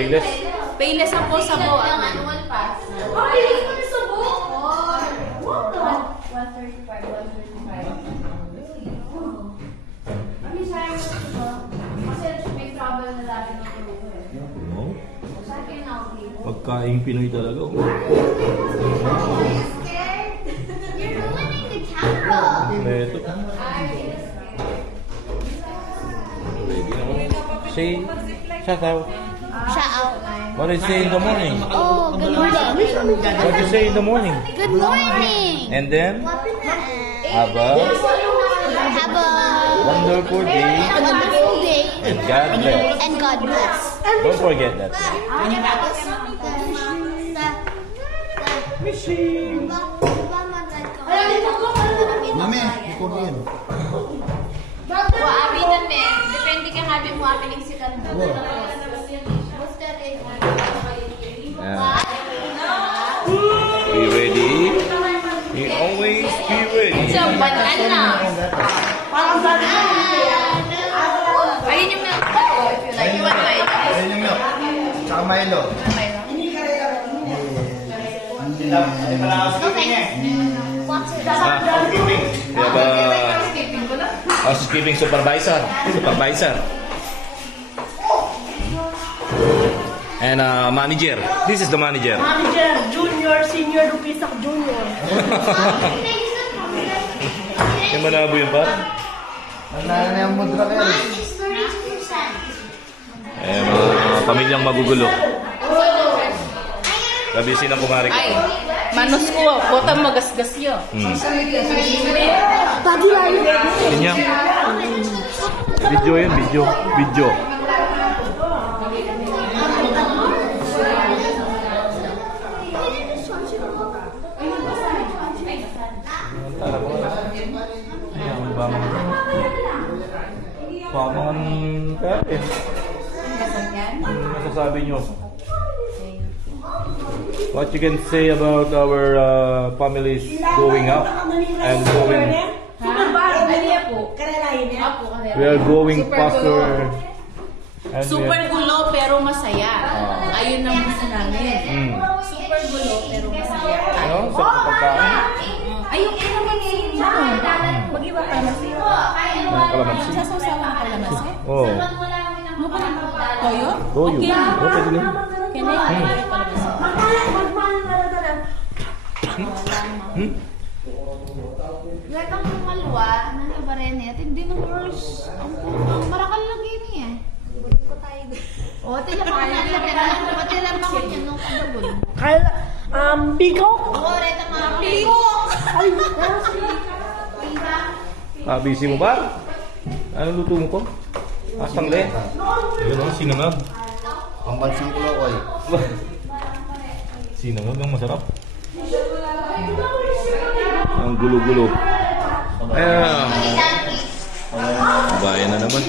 Payless? Payless ang po sa mo. Manual pass. Ay, ito na sa mo. 135, 135. Kami sayang mo ito. Kasi may travel na dati ng grupo eh. No? Sa akin na ako dito. Pagkain Pinoy talaga. Oh. You're ruining the camera. Ito. Ready na ako. Say, shout out. Shout out. What do you say in the morning? Oh, good morning. What do you say in the morning? Good morning. And then, have a Have a wonderful day. wonderful day. And God bless. And God bless. Don't forget that. Mami, ikutin. Abinan me. Depende kang habi mo apiling si Kanda. Be ready. Be always be ready. So, banana. Ayun yung milk ko. If you like. You want mine? Ayun yung milk. Tsaka Milo. We have a housekeeping supervisor. And manager. This is the manager. Manager, junior, senior, Lupisak Junior. Yung malabo yun pa? Nalala na yung mudra kayo. Mga pamilyang magugulo. Labisi ng kumari ko. Ay, manos ko. Botang magasgas yun. Tadi lain. Yan. Video yun, video. Pamangan pere. Masasabi nyo? What you can say about our families going out and going? Super ba? Ano po? Karelahin niya? We are going Super faster. And Super gulo pero masaya. Ayun ang gusto namin. Super gulo pero masaya. Ano? Sa pagkain? Ayun yung naman Mag-iba ka na siya. Ng kalamansi. sasawa ang kalamansi. Oo. Toyo? Toyo. Okay. Oh, pwede na. Kaya Magmahal na lang. Gatang malwa, nang iba rin eh. At hindi nung girls, ang putang, marakal lang yun eh. O, tila pa ka na, patila pa ko niya nung kadagol. Bigok. O, reta mga pigok! Ay, Busy mo ba? Anong luto mo ko? Asang le? Yun o, sinangag. Ang bansang kulokoy. Sinangag ang masarap. Ang gulo-gulo. Ayan. Bayan na naman.